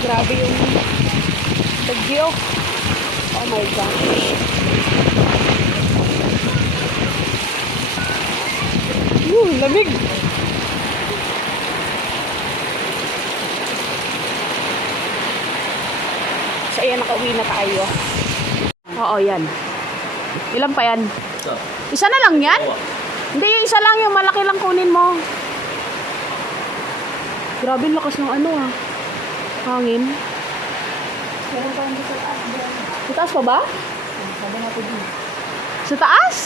Grabe yung bagyo. Oh my gosh. Lamig. So, ayan, nakauwi na tayo. Oo, yan. Ilan pa yan? Isa na lang yan? Hindi, isa lang yung malaki lang kunin mo. Grabe yung lakas ng ano ah. Hangin. Meron pa yung sa taas. Sa taas pa ba? Sabi natin din. Sa taas?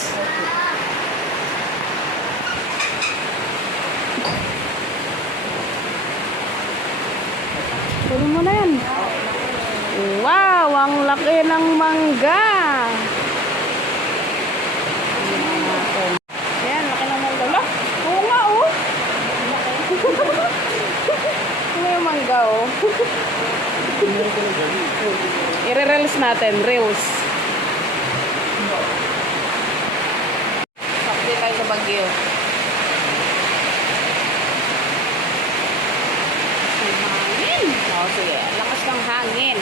Pwede mo na yan. Wow, ang laki ng mangga. Ayan, laki ng mangga. Oo nga oh. Ano yung mangga oh. I-reels natin, reels. Sakli tayo sa bagyo. Hangin. Oh, sige. Lakas ng hangin.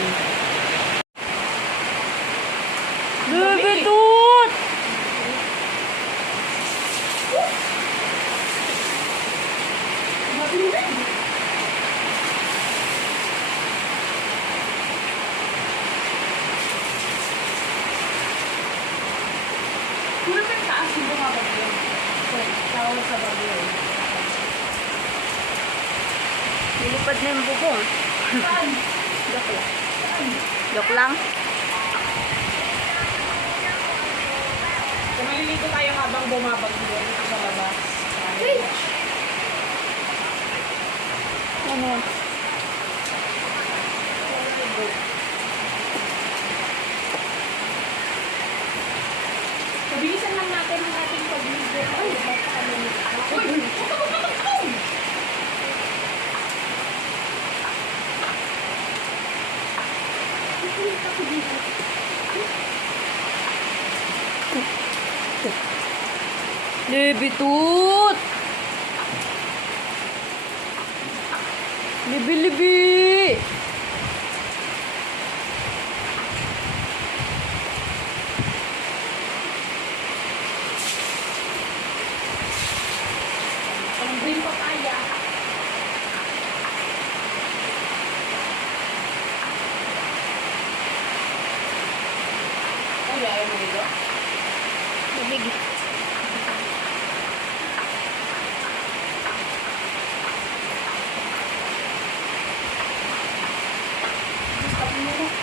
Bebetut! Puro ka taas yung bumabagyo. Tawag sa bagyo. Nilipad na yung bubong. Joke lang. Joke lang. Kung maliligo tayo habang bumabagyo dito sa labas. Ano? Pabilisan lang natin ang ating pagligo. Ay, baka ano nito. Uy! Lebitut! Libi-libi! Ang green papaya. Ay, ayaw mo dito? Mabig. Stop mo na.